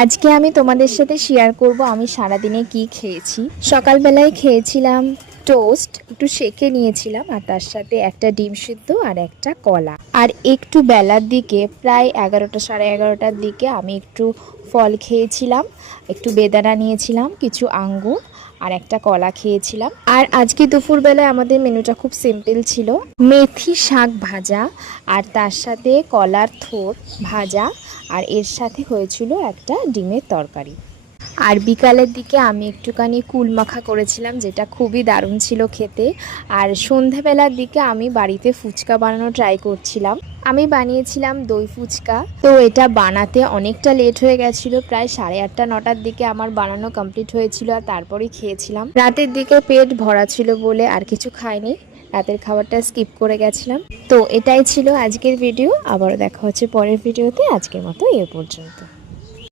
আজকে আমি তোমাদের সাথে শেয়ার করব আমি সারাদিনে কি খেয়েছি। সকালবেলায় খেয়েছিলাম টোস্ট, একটু সেঁকে নিয়েছিলাম, আর তার সাথে একটা ডিম সিদ্ধ আর একটা কলা। আর একটু বেলার দিকে প্রায় 11টা সাড়ে 11টার দিকে আমি একটু ফল খেয়েছিলাম, একটু বেদানা নিয়েছিলাম, কিছু আঙ্গুর আর একটা কলা খেয়েছিলাম। আর আজকে দুপুরবেলায় আমাদের মেনুটা খুব সিম্পল ছিল, মেথি শাক ভাজা আর তার সাথে কলার থোড় ভাজা, আর এর সাথে হয়েছিল একটা ডিমের তরকারি। আর বিকালের দিকে আমি একটুখানি কুল মাখা করেছিলাম, যেটা খুবই দারুণ ছিল খেতে। আর সন্ধেবেলার দিকে আমি বাড়িতে ফুচকা বানানো ট্রাই করছিলাম। আমি বানিয়েছিলাম দই ফুচকা। তো এটা বানাতে অনেকটা লেট হয়ে গেছিলো, প্রায় 8:30 9টার দিকে আমার বানানো কমপ্লিট হয়েছিল, আর তারপরেই খেয়েছিলাম। রাতের দিকে পেট ভরা ছিল বলে আর কিছু খাইনি, রাতের খাবারটা স্কিপ করে গেছিলাম। তো এটাই ছিল আজকের ভিডিও, আবারও দেখা হচ্ছে পরের ভিডিওতে। আজকের মতো এ পর্যন্ত।